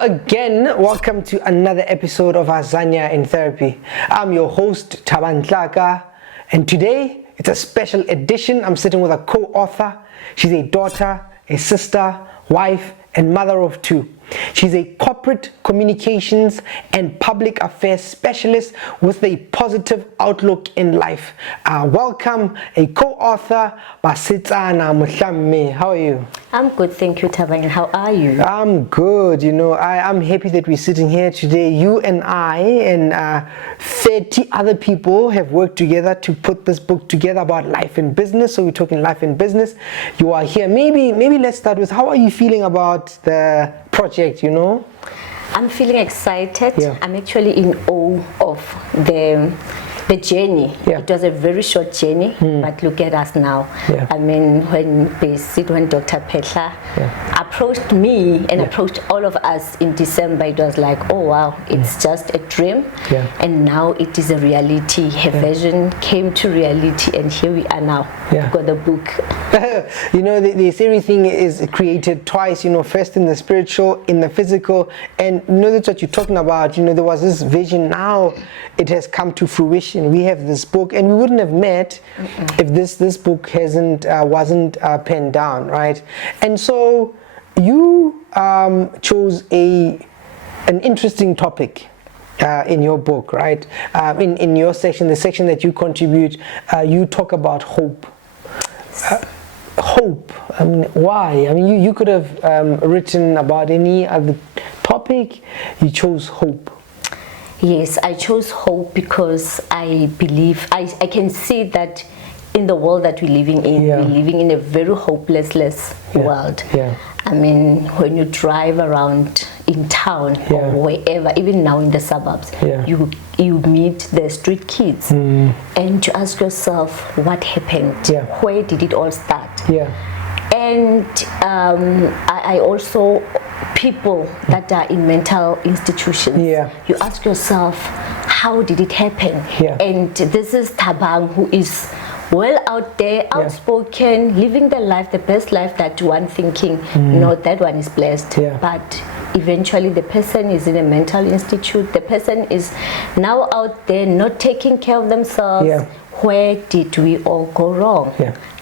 again, welcome to another episode of Azania In Therapy. I'm your host, Tlaka, and today it's a special edition. I'm sitting with a co-author. She's a daughter, a sister, wife, and mother of two. She's a corporate communications and public affairs specialist with a positive outlook in life. Welcome, a co-author, Basetsana Montlhamme. How are you? I'm good, thank you, Thabang. How are you? I'm good. You know, I'm happy that we're sitting here today. You and I and 30 other people have worked together to put this book together about life and business. So we're talking life and business. You are here. Maybe let's start with, how are you feeling about the project, you know? I'm feeling excited. Yeah. I'm actually in awe of the journey. Yeah. It was a very short journey, but look at us now. Yeah. I mean, when Dr. Petla approached me and approached all of us in December, it was like, oh wow, it's just a dream. Yeah. And now it is a reality. Her vision came to reality, and here we are now. Yeah. We've got the book. You know, this everything is created twice, you know, first in the spiritual, in the physical, and you know, that's what you're talking about. You know, there was this vision, now it has come to fruition. We have this book, and we wouldn't have met if this book wasn't penned down, right? And so you chose an interesting topic in your book, right? In your section, the section that you contribute, you talk about hope. Hope. I mean, why? I mean, you could have written about any other topic. You chose hope. Yes, I chose hope because I believe, I can see that in the world that we're living in, we're living in a very hopeless world. Yeah. I mean, when you drive around in town or wherever, even now in the suburbs, you meet the street kids and you ask yourself, what happened? Where did it all start? And I also, people that are in mental institutions, you ask yourself, how did it happen? And this is Thabang, who is well out there, outspoken, living the life, the best life that one thinking, no, that one is blessed. But eventually the person is in a mental institute, the person is now out there not taking care of themselves. Where did we all go wrong?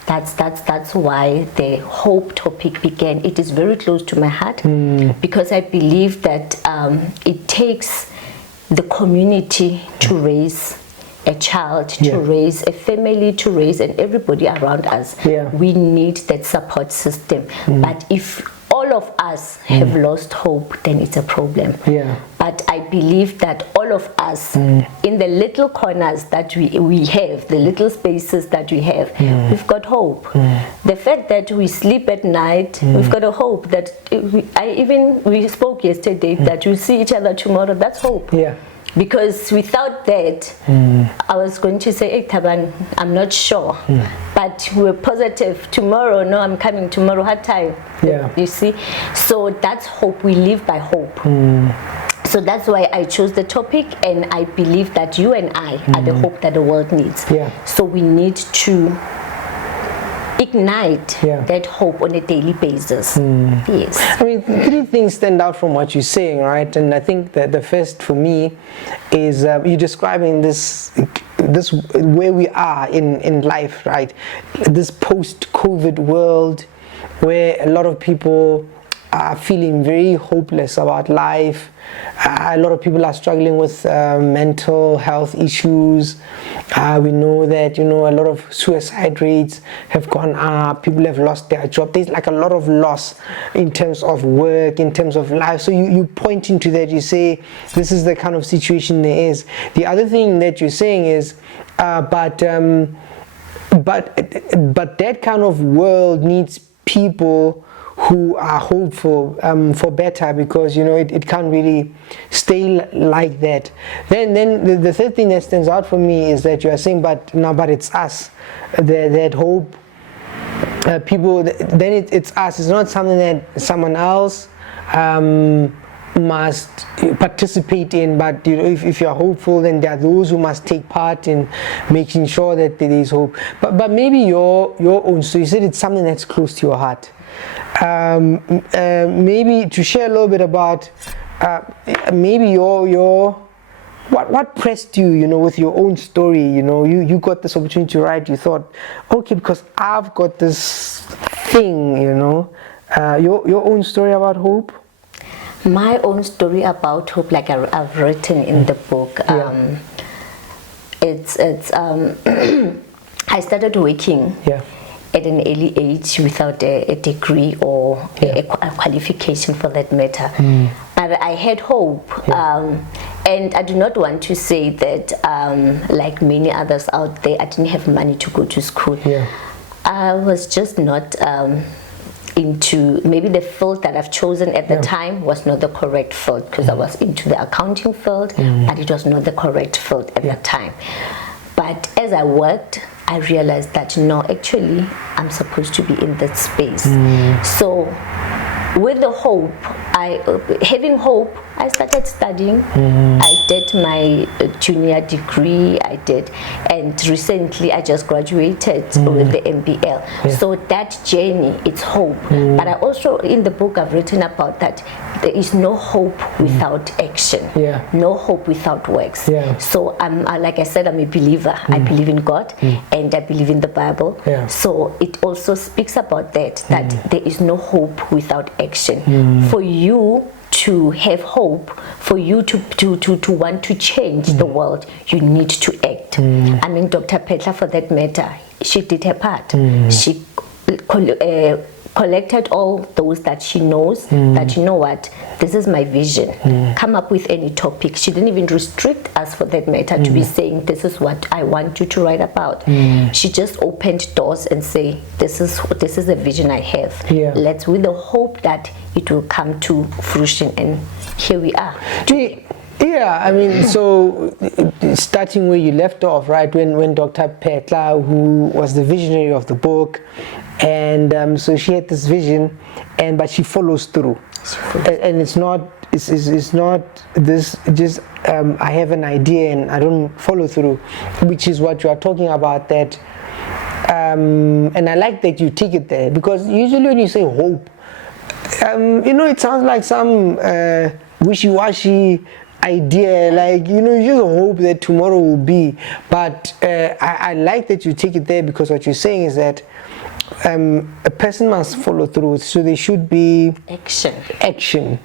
That's why the hope topic began. It is very close to my heart because I believe that it takes the community to raise a child, to raise a family, to raise and everybody around us. We need that support system. But if all of us have lost hope, then it's a problem. But I believe that all of us, in the little corners that we have, the little spaces that we have, we've got hope. The fact that we sleep at night, we've got a hope that we spoke yesterday that we'll see each other tomorrow. That's hope. Because without that, I was going to say, hey, Thabang, I'm not sure. But we're positive. Tomorrow, no, I'm coming tomorrow, hard time. You see? So that's hope. We live by hope. So that's why I chose the topic, and I believe that you and I are the hope that the world needs. So we need to ignite that hope on a daily basis. Yes. I mean, three things stand out from what you're saying, right? And I think that the first for me is you're describing this where we are in life, right? This post-COVID world where a lot of people are feeling very hopeless about life. A lot of people are struggling with mental health issues. We know that, you know, a lot of suicide rates have gone up. People have lost their job. There's like a lot of loss in terms of work, in terms of life. So you point into that. You say this is the kind of situation there is. The other thing that you're saying is, but that kind of world needs people who are hopeful for better, because you know it can't really stay like that. Then the third thing that stands out for me is that you are saying, but it's us, that hope. People, then it's us. It's not something that someone else must participate in, but you know, if you're hopeful, then there are those who must take part in making sure that there is hope. But maybe your own. So you said it's something that's close to your heart. Maybe to share a little bit about maybe what pressed you, with your own story, you got this opportunity to write, you thought, okay, because I've got this thing, your own story about hope? My own story about hope, like I've written in the book, it's I started working at an early age without a degree or a qualification for that matter. But I had hope, and I do not want to say that like many others out there, I didn't have money to go to school. I was just not into, maybe the field that I've chosen at the time was not the correct field, because I was into the accounting field, but it was not the correct field at that time. But as I worked, I realized that no, actually I'm supposed to be in that space. So with the hope, having hope, I started studying. I did my junior degree, and recently I just graduated with the MBL. So that journey, it's hope. But I also, in the book, I've written about that there is no hope without action, no hope without works. So like I said, I'm a believer. I believe in God, and I believe in the Bible. So it also speaks about that there is no hope without action. For you to have hope, for you to want to change the world, you need to act. I mean, Dr. Petla, for that matter, she did her part. She collected all those that she knows, that you know what, this is my vision. Come up with any topic. She didn't even restrict us, for that matter, to be saying this is what I want you to write about. She just opened doors and say, this is the vision I have. Let's, with the hope that it will come to fruition, and here we are. Yeah, I mean, so starting where you left off, right, when Dr. Petla, who was the visionary of the book, and so she had this vision, but she follows through. And it's not this just I have an idea and I don't follow through, which is what you are talking about. That and I like that you take it there, because usually when you say hope, it sounds like some wishy-washy idea, like you just hope that tomorrow will be. But I like that you take it there, because what you're saying is that a person must follow through, so there should be action.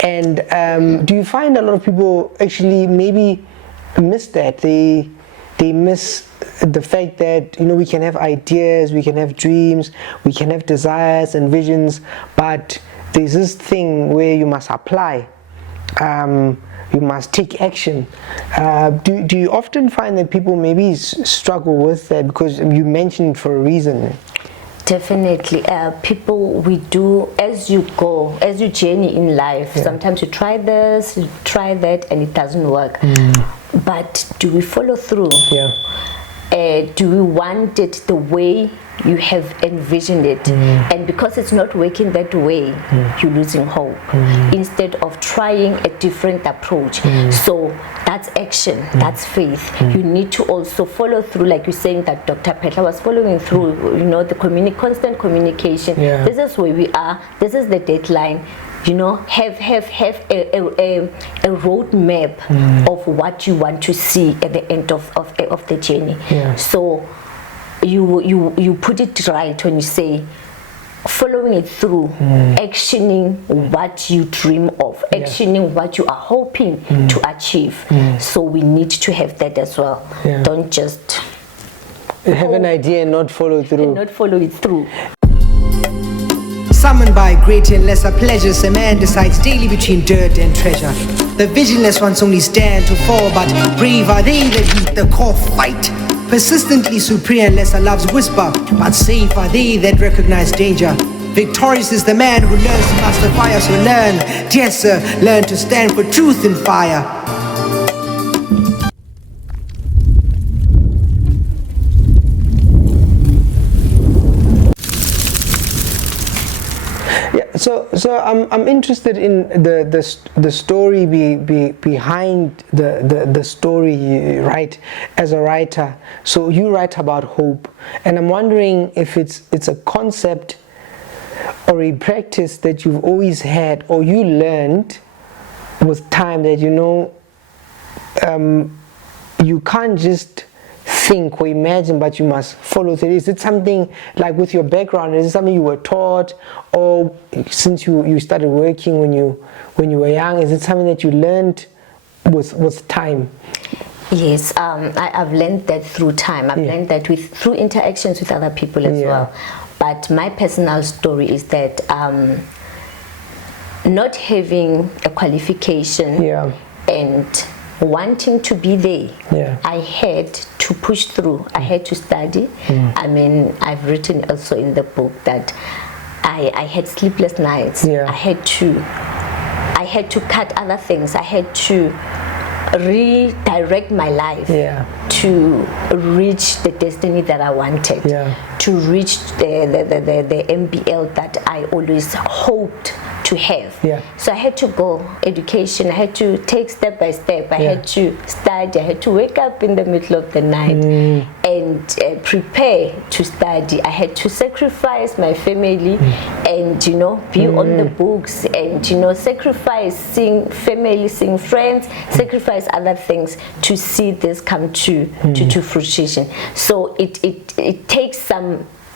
And do you find a lot of people actually maybe miss that? They miss the fact that we can have ideas, we can have dreams, we can have desires and visions, but there's this thing where you must apply. You must take action. Do you often find that people maybe struggle with that? Because you mentioned it for a reason. Definitely. People, we do, as you journey in life, sometimes you try this, you try that, and it doesn't work. But do we follow through? Do we want it the way you have envisioned it? And because it's not working that way, you're losing hope, instead of trying a different approach. So that's action, that's faith. You need to also follow through, like you're saying that Dr. Petla was following through, the constant communication. This is where we are, this is the deadline. Have a roadmap of what you want to see at the end of the journey. So you put it right when you say following it through, actioning what you dream of, actioning what you are hoping to achieve. So we need to have that as well. Don't just have an idea and not follow through. And not follow it through. Summoned by greater and lesser pleasures, a man decides daily between dirt and treasure. The visionless ones only stand to fall, but brave are they that heed the call, fight. Persistently superior and lesser loves whisper, but safe are they that recognize danger. Victorious is the man who learns to master fire, so learn, dear sir, learn to stand for truth in fire. So I'm interested in the story behind the story, right? As a writer, so you write about hope, and I'm wondering if it's a concept or a practice that you've always had, or you learned with time that, you know, you can't just think or imagine, but you must follow through? Is it something like with your background? Is it something you were taught, or since you started working when you were young, is it something that you learned with time? Yes, I've learned that through time. I've learned that through interactions with other people as well. But my personal story is that not having a qualification and wanting to be there, I had to push through. I had to study. I mean, I've written also in the book that I had sleepless nights. I had to cut other things. I had to redirect my life to reach the destiny that I wanted, to reach the MBL that I always hoped to have. So I had to go education. I had to take step by step. I had to study. I had to wake up in the middle of the night and prepare to study. I had to sacrifice my family and, you know, be on the books and, you know, sacrifice seeing family, seeing friends, sacrifice other things to see this come to fruition. So it takes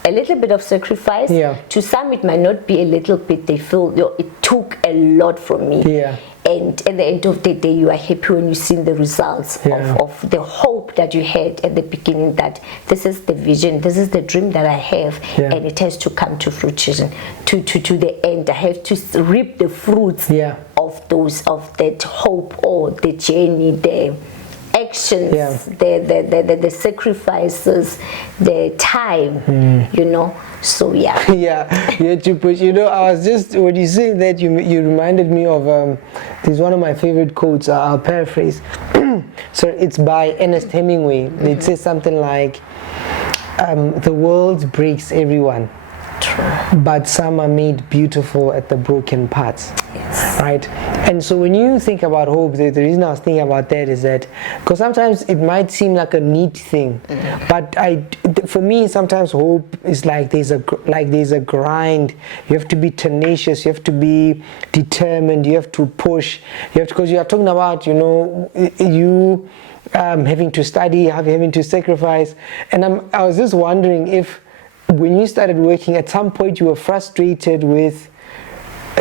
a little bit of sacrifice. To some it might not be a little bit. They feel, you know, it took a lot from me. And at the end of the day, you are happy when you see the results of the hope that you had at the beginning, that this is the vision, this is the dream that I have, and it has to come to fruition, to the end. I have to reap the fruits of that hope, or the journey, the actions, the sacrifices, the time, you know. So you had to push. You know, I was just, when you say that, you reminded me of this is one of my favorite quotes. I'll paraphrase. So it's by Ernest Hemingway. It says something like, the world breaks everyone, but some are made beautiful at the broken parts. Right? And so when you think about hope, the reason I was thinking about that is that, because sometimes it might seem like a neat thing, but for me, sometimes hope is like there's a grind. You have to be tenacious. You have to be determined. You have to push. You have to, because you are talking about, you know, you having to study, having to sacrifice. And I was just wondering if, when you started working, at some point you were frustrated with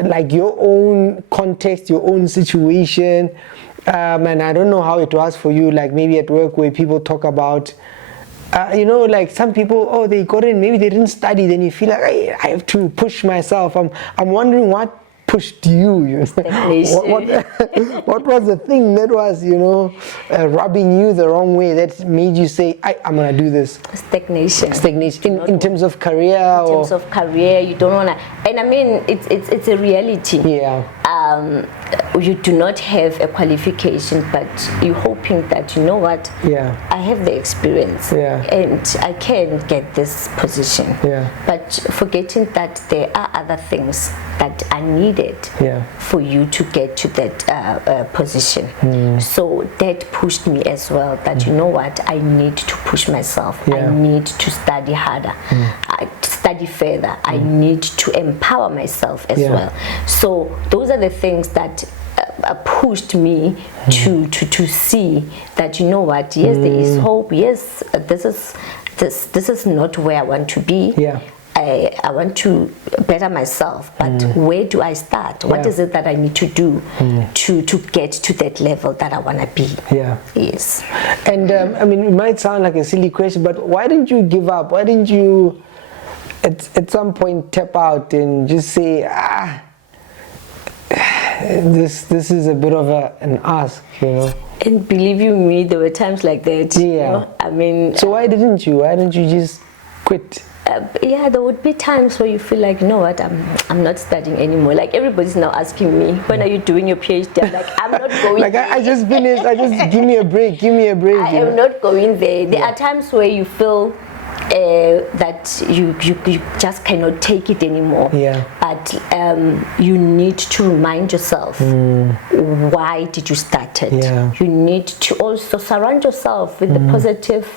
like your own context, your own situation, and I don't know how it was for you, like maybe at work where people talk about, you know, like some people, oh, they got in, maybe they didn't study, then you feel like, hey, I have to push myself. I'm wondering what pushed you, you know? What was the thing that was, you know, rubbing you the wrong way, that made you say, I'm gonna do this? Stagnation in terms of career. In terms of career, you don't wanna, and I mean, it's a reality. You do not have a qualification, but you're hoping that, you know what, I have the experience and I can get this position, but forgetting that there are other things that are needed for you to get to that position. So that pushed me as well, that you know what, I need to push myself. I need to study harder, study further. I need to empower myself as well. So those are the things that pushed me to see that, you know what, yes, there is hope. Yes, this is not where I want to be. I want to better myself, but where do I start? What is it that I need to do to get to that level that I want to be? Yes. And I mean, it might sound like a silly question, but why didn't you give up? Why didn't you at some point tap out and just say, this is a bit of an ask, you know? And believe you me, there were times like that. You know? I mean, so why didn't you just quit? There would be times where you feel like, you know what, I'm not studying anymore. Like, everybody's now asking me, when are you doing your PhD? I'm like, I'm not going like, there. I just finished, give me a break. I am not going there. There are times where you feel that you just cannot take it anymore. But you need to remind yourself, why did you start it? You need to also surround yourself with the positive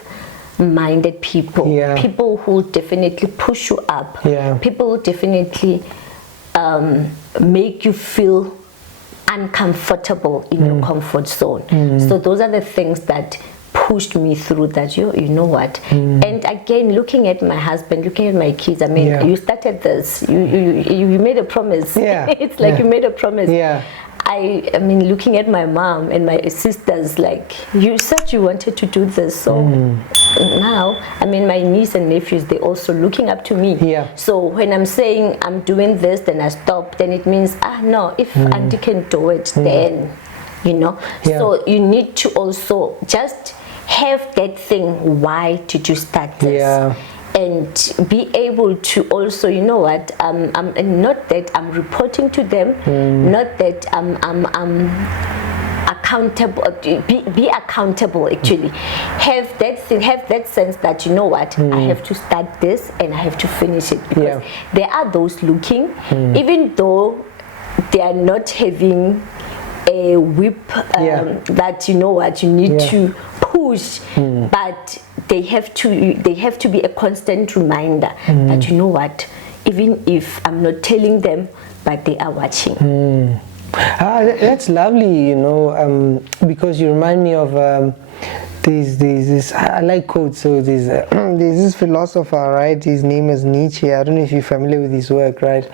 minded people, people who definitely push you up, people who definitely make you feel uncomfortable in your comfort zone. So those are the things that pushed me through that. You know what? And again, looking at my husband, looking at my kids, I mean, you started this, you made a promise. It's like you made a promise. I mean, looking at my mom and my sisters, like, you said you wanted to do this, so now, I mean, my niece and nephews, they're also looking up to me. So when I'm saying I'm doing this, then I stop, then it means, no, if Auntie can do it, then, you know. So you need to also just have that thing, why did you start this? And be able to also, you know what, not that I'm reporting to them, not that I'm accountable, be accountable actually. Have that thing, have that sense that, you know what, I have to start this and I have to finish it. Because there are those looking, even though they are not having a whip that, you know what, you need to push, but they have to be a constant reminder that, you know what, even if I'm not telling them, but they are watching. That's lovely, you know, because you remind me of this. I like quotes. So there's this philosopher, right? His name is Nietzsche. I don't know if you're familiar with his work, right?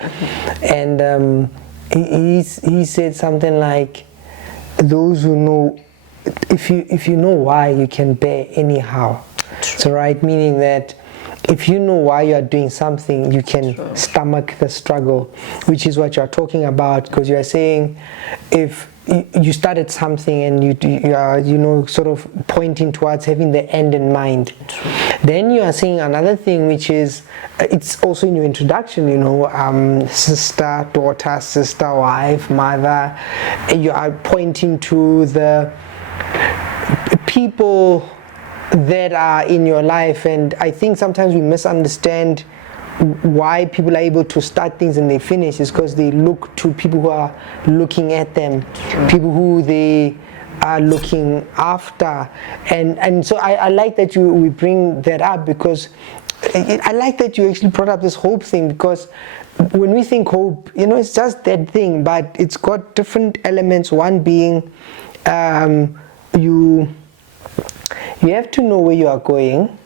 And he said something like, those who know, if you know why, you can bear anyhow. So, right, meaning that if you know why you are doing something, you can stomach the struggle, which is what you are talking about, because you are saying if you started something and you are, you know, sort of pointing towards having the end in mind. Then you are saying another thing, which is, it's also in your introduction, you know, sister, daughter, sister, wife, mother. You are pointing to the people that are in your life, and I think sometimes we misunderstand why people are able to start things and they finish is because they look to people who are looking at them, people who they are looking after, and so I like that we bring that up, because I like that you actually brought up this hope thing, because when we think hope, you know, it's just that thing, but it's got different elements. One being you have to know where you are going.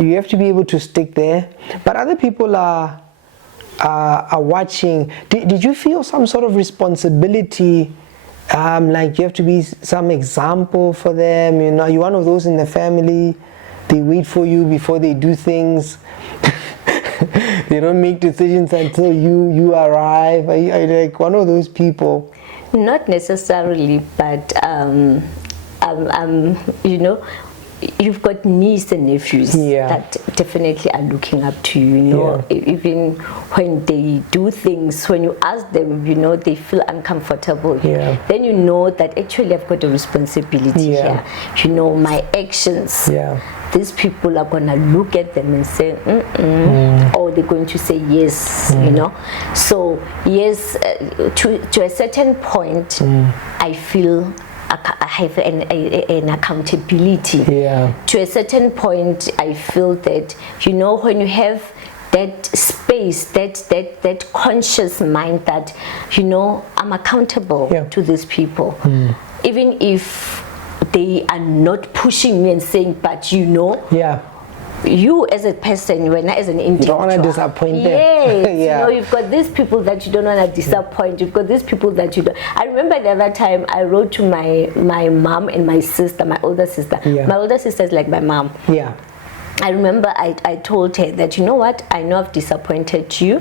You have to be able to stick there. But other people are watching. Did you feel some sort of responsibility? Like you have to be some example for them. You know, you're one of those in the family. They wait for you before they do things. They don't make decisions until you arrive. Are you like one of those people? Not necessarily, but you know, you've got nieces and nephews that definitely are looking up to you, you know, even when they do things, when you ask them, you know, they feel uncomfortable. Then you know that actually I've got a responsibility here. You know, my actions, these people are going to look at them and say, or they're going to say yes, you know. So yes, to a certain point, I feel I have an accountability. To a certain point, I feel that, you know, when you have that space, that conscious mind that, you know, I'm accountable to these people, even if they are not pushing me and saying, but you know, you as a person, when as an individual, you don't want to disappoint them. You know, you've got these people that you don't want to disappoint. You've got these people that you don't. I remember the other time I wrote to my mom and my sister, my older sister. My older sister is like my mom. I remember I told her that, you know what, I know I've disappointed you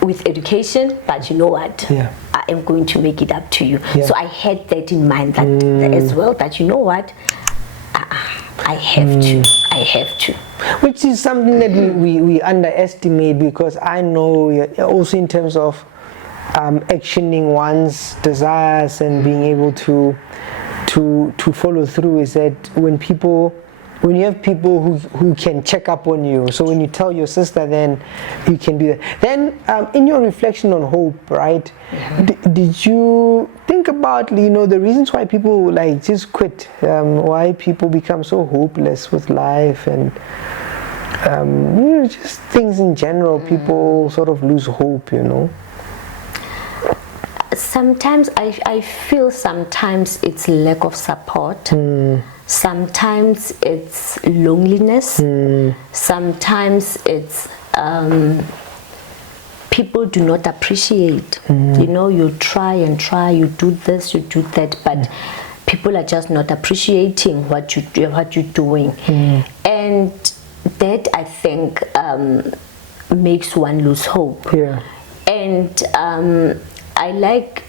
with education, but you know what, I am going to make it up to you. So I had that in mind that as well, that you know what, I have to. Which is something that we underestimate, because I know also in terms of actioning one's desires and being able to follow through, is that when you have people who can check up on you, so when you tell your sister, then you can do that. Then in your reflection on hope, right, did you think about, you know, the reasons why people like just quit, why people become so hopeless with life, and you know, just things in general, people sort of lose hope, you know? Sometimes I feel sometimes it's lack of support. Sometimes it's loneliness. Sometimes it's people do not appreciate. You know, you try and try, you do this, you do that, but people are just not appreciating what you're doing, and that, I think, makes one lose hope. And I like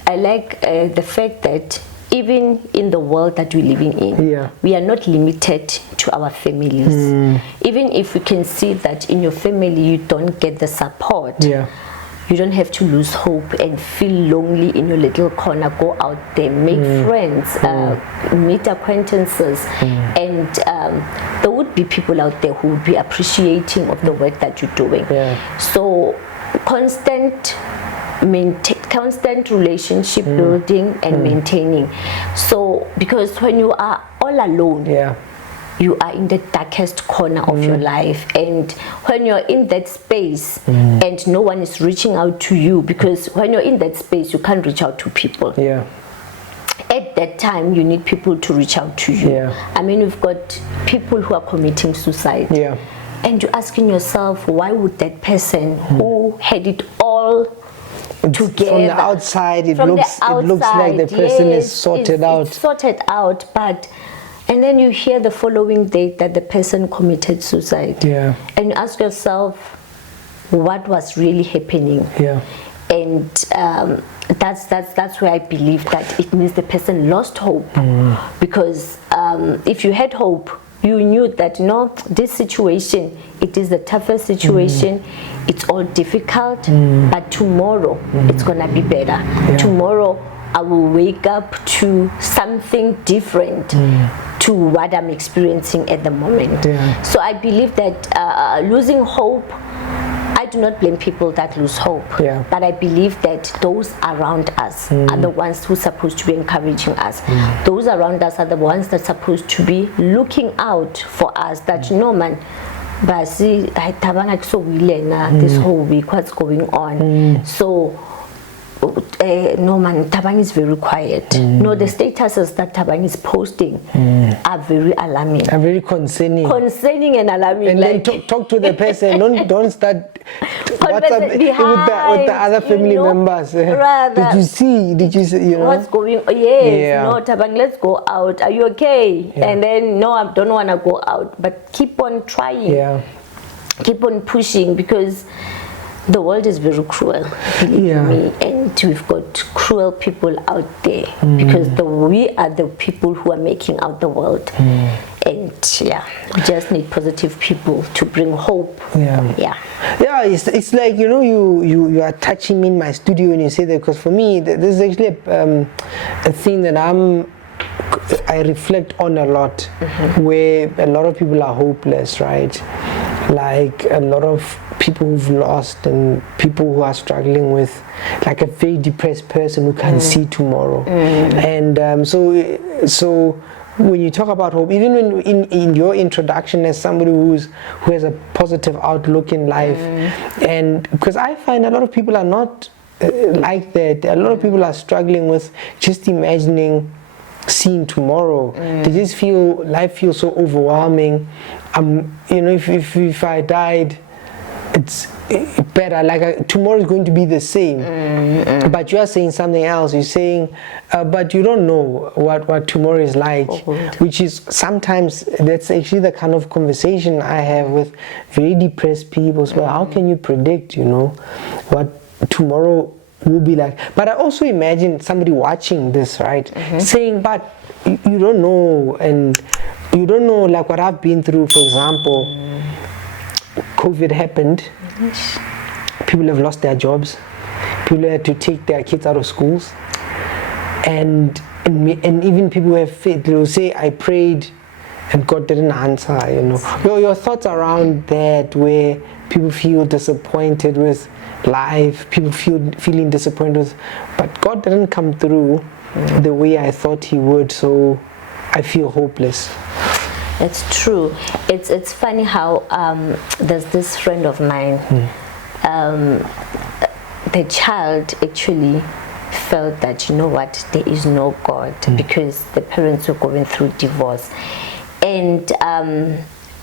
the fact that even in the world that we're living in, we are not limited to our families. Even if we can see that in your family you don't get the support, you don't have to lose hope and feel lonely in your little corner. Go out there, make friends, meet acquaintances, and there would be people out there who would be appreciating of the work that you're doing. So constant relationship building and maintaining. So because when you are all alone, you are in the darkest corner of your life, and when you're in that space and no one is reaching out to you, because when you're in that space you can't reach out to people. At that time you need people to reach out to you. I mean, we've got people who are committing suicide, and you're asking yourself, why would that person who had it all together, from the outside it looks like the person is sorted out, but and then you hear the following day that the person committed suicide, and you ask yourself, what was really happening? And that's where I believe that it means the person lost hope, because if you had hope, you knew that, no, this situation, it is the toughest situation, it's all difficult, but tomorrow it's gonna be better. Tomorrow I will wake up to something different to what I'm experiencing at the moment. So I believe that losing hope, I do not blame people that lose hope, but I believe that those around us are the ones who are supposed to be encouraging us. Those around us are the ones that are supposed to be looking out for us, that no man, but see, Thabang so this whole week, what's going on? So no man, Thabang is very quiet. No, the statuses that Thabang is posting are very alarming. Are very concerning and alarming. And like, then talk to the person. don't start WhatsApp with the other family members. Did you see? You know what's going on? Yes. No, Thabang, let's go out. Are you okay? And then, no, I don't want to go out. But keep on trying. Keep on pushing, because the world is very cruel, believe me, and we've got cruel people out there, because we are the people who are making out the world, and we just need positive people to bring hope. It's like, you know, you are touching me in my studio when you say that, because for me this is actually a thing that I reflect on a lot, where a lot of people are hopeless, right? Like a lot of people who've lost, and people who are struggling with, like, a very depressed person who can't see tomorrow. And so when you talk about hope, even when in your introduction as somebody who has a positive outlook in life, and because I find a lot of people are not like that. A lot of people are struggling with just imagining seeing tomorrow. They just feel life feels so overwhelming. You know, if I died, it's better, like tomorrow is going to be the same. But you are saying something else. You're saying but you don't know what tomorrow is like, which is sometimes, that's actually the kind of conversation I have with very depressed people. So how can you predict, you know, what tomorrow will be like? But I also imagine somebody watching this, right, saying, but you don't know, and you don't know, like what I've been through. For example, COVID happened, people have lost their jobs, people had to take their kids out of schools, and even people who have faith, they will say, I prayed and God didn't answer, you know. Your thoughts around that, where people feel disappointed with life, people feeling disappointed with, but God didn't come through the way I thought he would, so I feel hopeless. It's true. It's funny how there's this friend of mine, the child actually felt that, you know what, there is no God, because the parents were going through divorce. And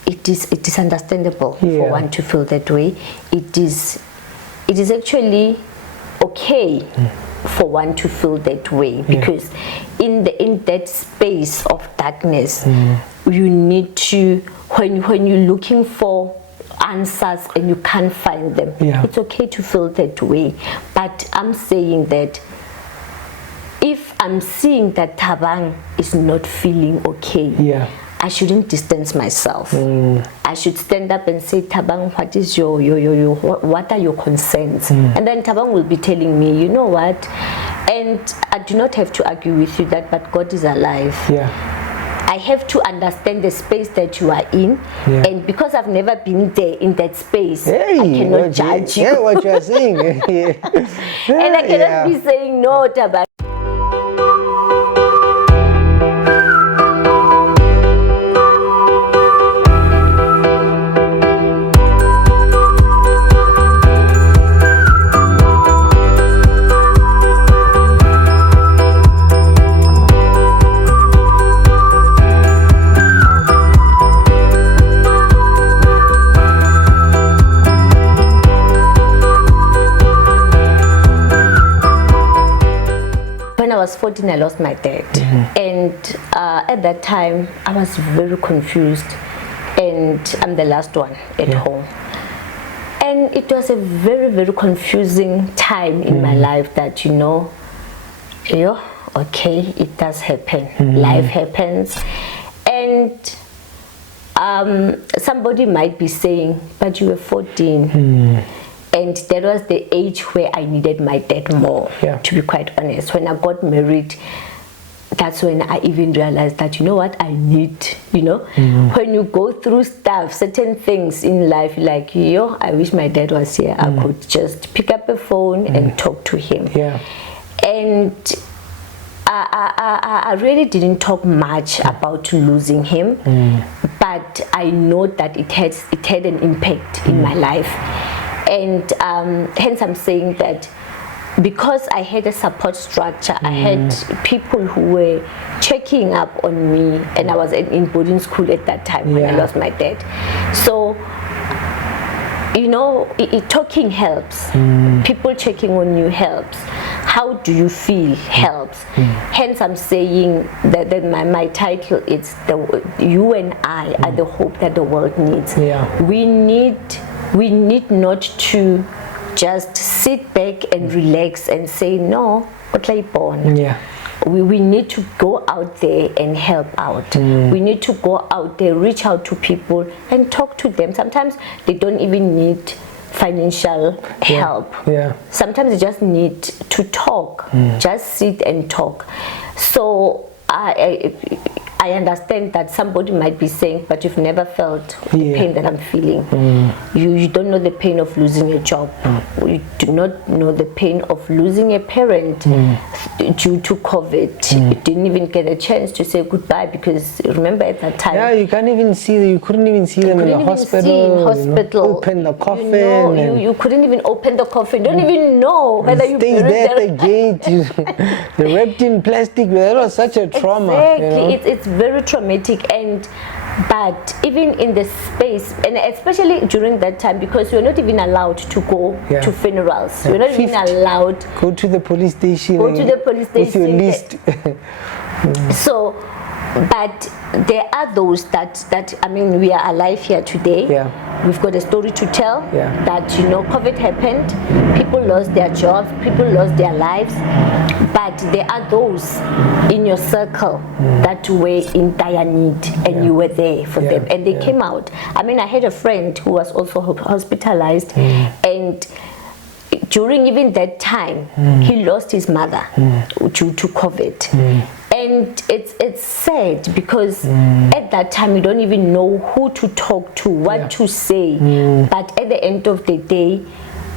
it is understandable for one to feel that way. It is actually okay for one to feel that way, because in that space of darkness, you need to, when you're looking for answers and you can't find them, it's okay to feel that way. But I'm saying that if I'm seeing that Thabang is not feeling okay, I shouldn't distance myself. I should stand up and say, Thabang, what is what are your concerns? And then Thabang will be telling me, you know what? And I do not have to argue with you that, but God is alive. I have to understand the space that you are in, and because I've never been there in that space, I cannot judge you. What you are saying. And I cannot be saying no, Thabang. When I was 14, I lost my dad, and at that time I was very confused, and I'm the last one at home, and it was a very, very confusing time in my life. That, you know, okay, it does happen, life happens, and somebody might be saying, but you were 14. And that was the age where I needed my dad more, to be quite honest. When I got married, that's when I even realized that, you know what, I need, when you go through stuff, certain things in life, like, I wish my dad was here. I could just pick up the phone and talk to him. And I really didn't talk much about losing him, but I know that it had an impact in my life. And hence I'm saying that because I had a support structure, I had people who were checking up on me, and I was in boarding school at that time when I lost my dad. So, talking helps. People checking on you helps. How do you feel helps. Hence I'm saying that my title is You and I are the hope that the world needs. We need not to just sit back and relax and say, no, we need to go out there and help out. We need to go out there, reach out to people and talk to them. Sometimes they don't even need financial help. Sometimes they just need to talk, just sit and talk. So I understand that somebody might be saying, but you've never felt the pain that I'm feeling. You don't know the pain of losing a job. You do not know the pain of losing a parent due to COVID. You didn't even get a chance to say goodbye, because remember at that time, you couldn't even see them in the hospital. Open the coffin. You couldn't even open the coffin. You don't even know whether you stay there at the gate. They're wrapped in plastic. That was such a trauma. Exactly. It's very traumatic, but even in the space, and especially during that time, because you're not even allowed to go to funerals. You're not even allowed. Go to the police station. With your list. So, but there are those that I mean, we are alive here today. We've got a story to tell. That COVID happened. People lost their jobs. People lost their lives. But there are those in your circle that were in dire need, and you were there for them, and they came out. I mean, I had a friend who was also hospitalized, and during even that time, he lost his mother due to COVID. And it's sad, because at that time you don't even know who to talk to, what to say. But at the end of the day,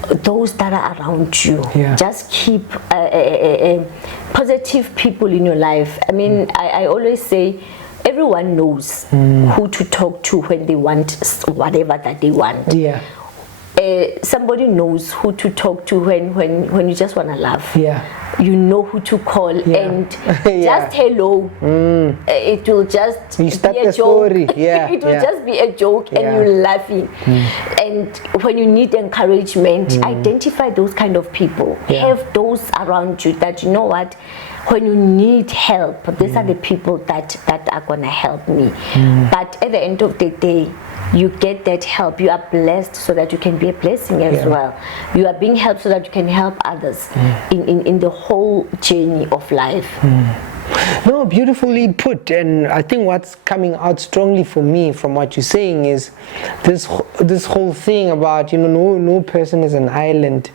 those that are around you, just keep positive people in your life. I mean, I always say, everyone knows who to talk to when they want whatever that they want. Somebody knows who to talk to when you just want to laugh. you know who to call, and just hello. It will just you start be a the joke. story. Yeah, it will just be a joke, and you're laughing. And when you need encouragement, identify those kind of people. Have those around you that, you know what, when you need help, these are the people that are gonna help me. But at the end of the day, you get that help. You are blessed so that you can be a blessing as well. You are being helped so that you can help others in the whole journey of life. No, beautifully put. And I think what's coming out strongly for me from what you're saying is this whole thing about, you know, no person is an island,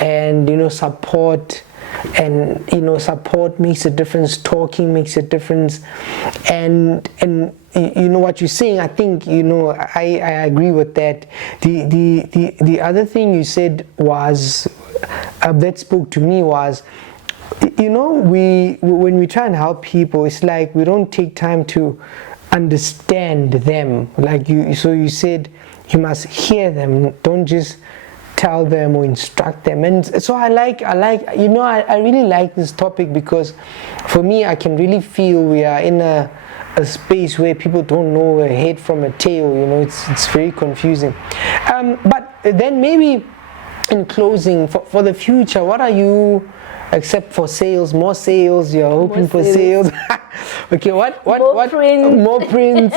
and, you know, support. And, you know, support makes a difference, talking makes a difference, and you know what you're saying, I think, you know, I agree with that. The other thing you said was that spoke to me was, you know, when we try and help people, it's like we don't take time to understand them. Like you said you must hear them, don't just tell them or instruct them. And so I like you know, I really like this topic, because for me, I can really feel we are in a space where people don't know a head from a tail. You know, it's very confusing. But then maybe in closing, for the future, what are you, except for sales, more sales, you're hoping for sales? Okay, what more prints?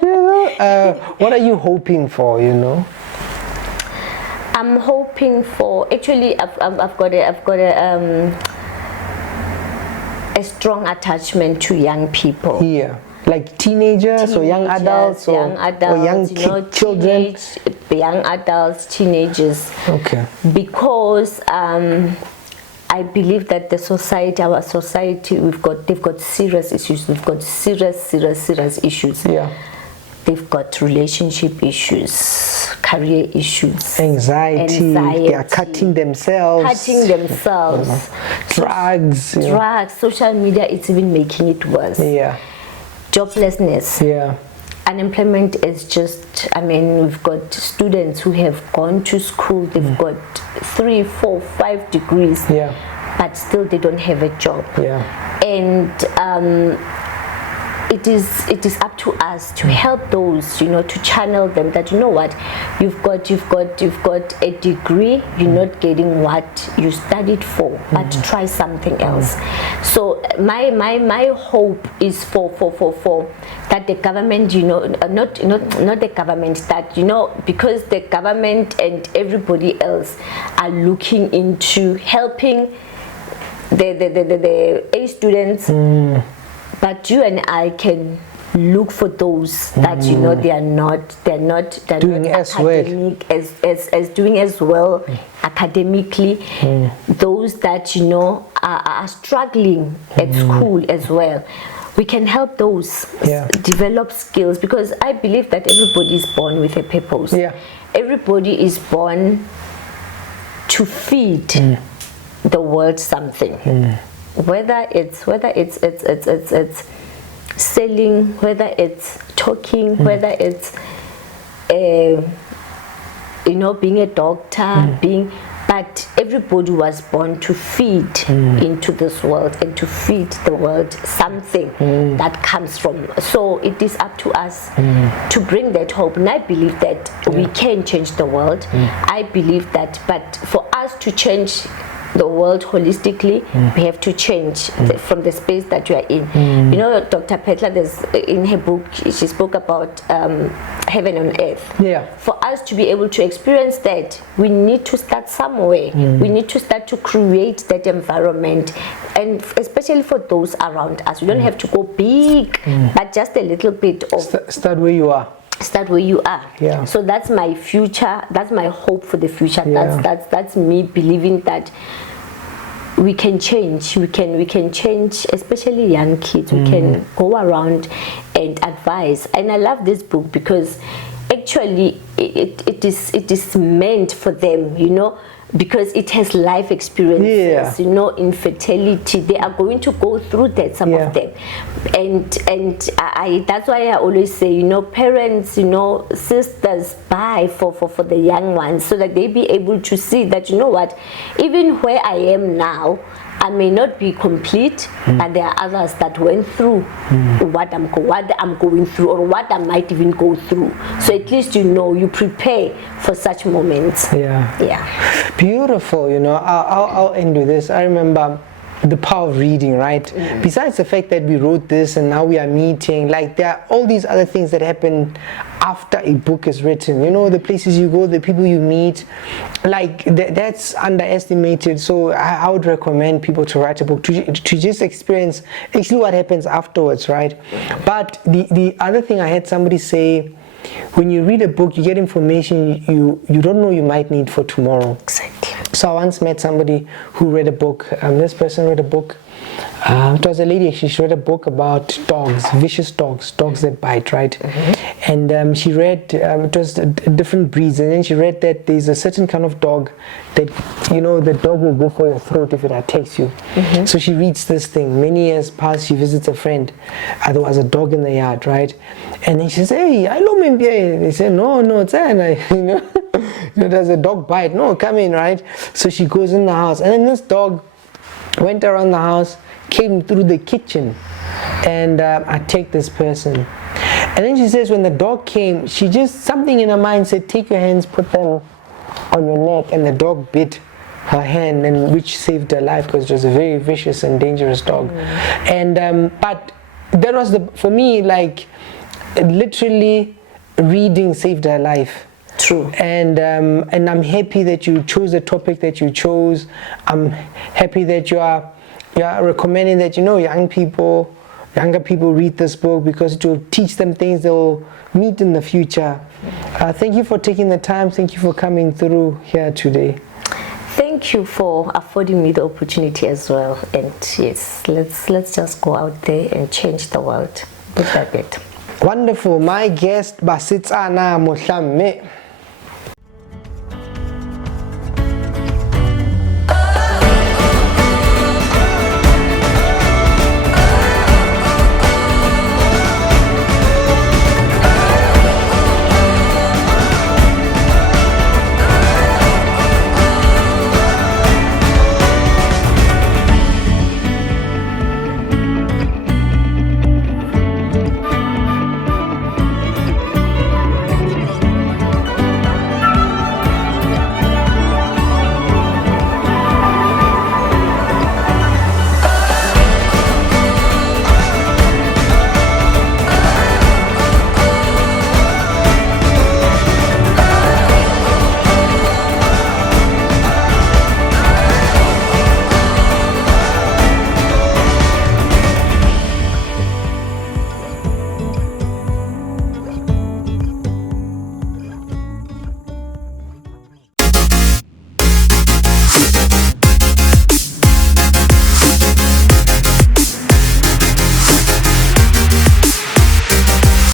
You know, what are you hoping for, you know? I'm hoping for, actually, I've got a strong attachment to young people. Yeah, like teenagers or young adults, or young children. Young adults, teenagers. Okay. Because I believe that our society, they've got serious issues. We've got serious issues. Yeah. They've got relationship issues, career issues, anxiety. They are cutting themselves. Drugs, social media, it's even making it worse. Yeah. Joblessness. Yeah. Unemployment is just, I mean, we've got students who have gone to school, they've got 3, 4, 5 degrees, but still they don't have a job. Yeah. And it is up to us to help those, you know, to channel them that, you know what, you've got a degree, you're not getting what you studied for, but try something else. So my hope is for that the government, you know, not the government, that, you know, because the government and everybody else are looking into helping the A students. But you and I can look for those that, you know, they're not doing as well as doing as well academically. Those that, you know, are struggling at school as well. We can help those develop skills, because I believe that everybody is born with a purpose. Everybody is born to feed the world something. Whether it's selling, whether it's talking, whether it's you know, being a doctor, but everybody was born to feed into this world, and to feed the world something that comes from. So it is up to us to bring that hope, and I believe that we can change the world. I believe that, but for us to change the world holistically, we have to change from the space that you are in. You know, Dr. Petla, in her book, she spoke about heaven on earth. For us to be able to experience that, we need to start somewhere. We need to start to create that environment, and especially for those around us. You don't have to go big, but just a little bit of start where you are. Start where you are. So that's my future, that's my hope for the future. That's me believing that we can change, we can change, especially young kids. We can go around and advise. And I love this book because actually it is meant for them, you know. because it has life experiences, you know, infertility. They are going to go through that, some of them, and I that's why I always say, you know, parents, you know, sisters, buy for the young ones, so that they be able to see that, you know what, even where I am now, I may not be complete, but there are others that went through what I'm going through, or what I might even go through. So at least, you know, you prepare for such moments. Yeah. Beautiful. You know, I'll end with this. I remember the power of reading, right? Besides the fact that we wrote this and now we are meeting, like there are all these other things that happen after a book is written, you know, the places you go, the people you meet, like that's underestimated. So I would recommend people to write a book, to just experience actually what happens afterwards, right? But the other thing, I had somebody say, when you read a book, you get information you don't know you might need for tomorrow. Exactly. So I once met somebody who read a book. This person read a book. It was a lady. She read a book about dogs, vicious dogs that bite, right? And she read it was different breeds, and then she read that there's a certain kind of dog that, you know, the dog will go for your throat if it attacks you. So she reads this thing. Many years pass. She visits a friend. There was a dog in the yard, right? And then she says, "Hey, I know maybe." They say, "No, it's you know, there's a dog bite. No, come in, right?" So she goes in the house, and then this dog went around the house, came through the kitchen, and attacked this person. And then she says when the dog came, she just, something in her mind said, "Take your hands, put them on your neck," and the dog bit her hand, and which saved her life, because it was a very vicious and dangerous dog. And but that was for me, like, literally reading saved her life. True. And I'm happy that you chose the topic that you chose. I'm happy that you are recommending that, you know, younger people read this book, because it will teach them things they'll meet in the future. Thank you for taking the time. Thank you for coming through here today. Thank you for affording me the opportunity as well. And yes, let's just go out there and change the world. With that bit. Wonderful. My guest, Basetsana Montlhamme.